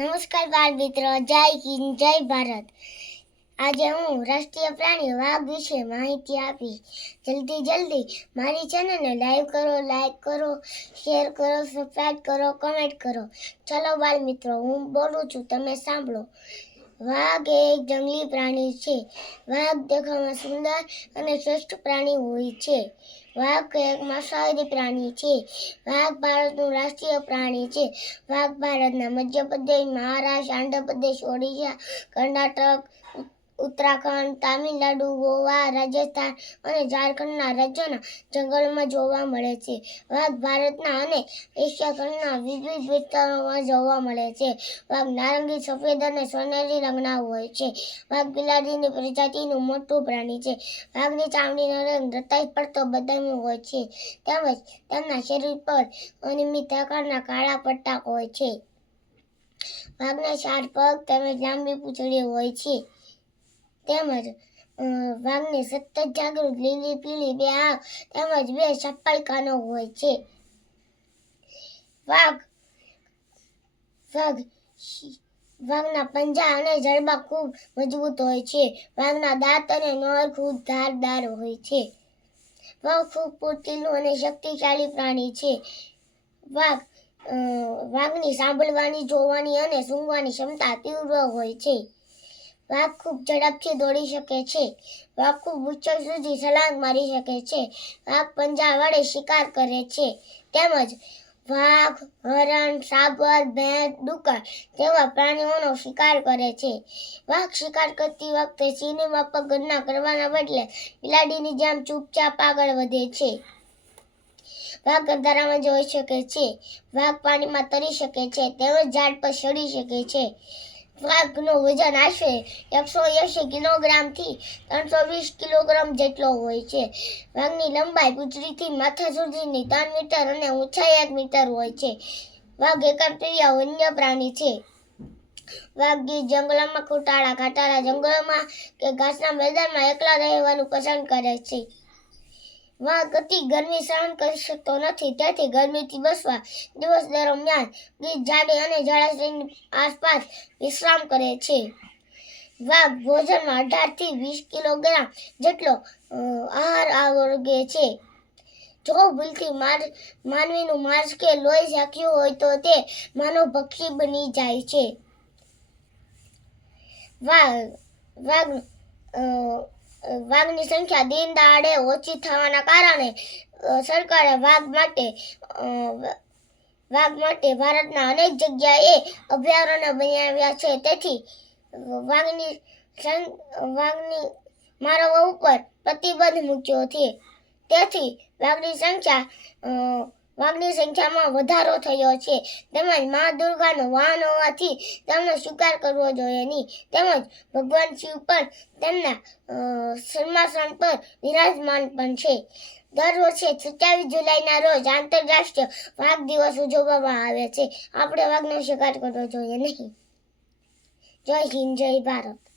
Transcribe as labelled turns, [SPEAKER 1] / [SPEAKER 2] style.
[SPEAKER 1] નમસ્કાર બાળ મિત્રો, જય હિન્દ, જય ભારત. આજે હું રાષ્ટ્રીય પ્રાણી વાઘ વિશે માહિતી આપીશ. જલ્દી જલ્દી મારી ચેનલને લાઈવ કરો, લાઈક કરો, શેર કરો સબસ્ક્રાઈબ કરો, કમેન્ટ કરો. ચલો બાળ મિત્રો, હું બોલું છું, તમે સાંભળો. વાઘ એક જંગલી પ્રાણી છે. વાઘ દેખાવામાં સુંદર અને શ્રેષ્ઠ પ્રાણી હોય છે. વાઘ એક માંસાહારી પ્રાણી છે. વાઘ ભારતનું રાષ્ટ્રીય પ્રાણી છે. વાઘ ભારતના મધ્યપ્રદેશ, મહારાષ્ટ્ર, આંધ્રપ્રદેશ, ઓડિશા, કર્ણાટક ઉત્તરાખંડ, તામિલનાડુ, ગોવા, રાજસ્થાન અને ઝારખંડના રાજ્યોના જંગલમાં જોવા મળે છે. વાઘ ભારતના અને એશિયા ખંડના વિવિધ વિસ્તારોમાં જોવા મળે છે. વાઘ નારંગી, સફેદ અને સોનેરી રંગના હોય છે. વાઘ બિલાડીની પ્રજાતિનું મોટું પ્રાણી છે. વાઘની ચામડીનો રંગ રતાઈ પડતો બદામી હોય છે. તેમજ તેમના શરીર પર અનિયમિત આકારના કાળા પટ્ટા હોય છે. વાઘના ચાર પગ તેમજ લાંબી પૂંછડી હોય છે. તેમજ વાઘની સતત જાગૃત લીલી પીળી બે આંખ તેમજ બે ચપ્પલ કાનો હોય છે. વાઘ વાઘ વાઘના પંજા અને જડબા ખૂબ મજબૂત હોય છે. વાઘના દાંત અને નોર ખૂબ ધારદાર હોય છે. વાઘ ખૂબ પૂરતીલું અને શક્તિશાળી પ્રાણી છે. વાઘ વાઘની સાંભળવાની, જોવાની અને સૂંઘવાની ક્ષમતા તીવ્ર હોય છે. વાઘ ખૂબ ઝડપથી દોડી શકે છે. વાઘ ખૂબ ઊંચો સુધી છલાંગ મારી શકે છે. વાઘ પંજા વડે શિકાર કરે છે. તેમજ વાઘ, હરણ, સાબર, ભેંસ ડુક્કર જેવા પ્રાણીઓનો શિકાર કરે છે. વાઘ શિકાર કરતી વખતે સિનેમા પર ગણના કરવાના બદલે બિલાડીની જેમ ચૂપચાપ આગળ વધે છે. વાઘ અંધારામાં જોઈ શકે છે. વાઘ પાણીમાં તરી શકે છે. તેમજ ઝાડ પર ચડી શકે છે. વાઘનું વજન આશરે એકસો એંશી કિલોગ્રામથી ત્રણસો વીસ કિલોગ્રામ જેટલો હોય છે. વાઘની લંબાઈ પૂંછડીથી માથા સુધીની ત્રણ મીટર અને ઊંચાઈ એક મીટર હોય છે. વાઘ એકપ્રિય વન્ય પ્રાણી છે. વાઘ જંગલમાં ખોટાળા, ઘાટાળા, જંગલોમાં કે ઘાસના મેદાનમાં એકલા રહેવાનું પસંદ કરે છે. વાઘ કતિ ગરમી સહન કરી શકતો નથી. તેથી ગરમીથી બચવા દિવસ દરમિયાન ગીત ઝાડી અને જળાશયની આસપાસ વિશ્રામ કરે છે. વાઘ ભોજનમાં અઢારથી વીસ કિલોગ્રામ જેટલો આહાર આવરગે છે. જો ભૂલથી માર, માનવીનું માંસ કે લોહી શાખ્યું હોય તો તે માનવ પક્ષી બની જાય છે. વાઘ વાઘ વાઘની સંખ્યા દિન દાડે ઓછી થવાના કારણે સરકારે વાઘ માટે વાઘ માટે ભારતના અનેક જગ્યાએ અભયારણ્ય બનાવ્યા છે. તેથી, વાઘની વાઘની મારવા ઉપર પ્રતિબંધ મૂક્યો છે. તેથી, વાઘની સંખ્યા વાઘની સંખ્યામાં વધારો થયો છે. તેમજ મા દુર્ગાનો વાહન હોવાથી તેમનો સ્વીકાર કરવો જોઈએ નહીં. તેમજ ભગવાન શિવ પણ તેમના સિંહાસન પર વિરાજમાન પણ છે. દર વર્ષે સત્યાવીસ જુલાઈના રોજ આંતરરાષ્ટ્રીય વાઘ દિવસ ઉજવવામાં આવે છે. આપણે વાઘનો શિકાર કરવો જોઈએ નહીં. જય હિન્દ, જય ભારત.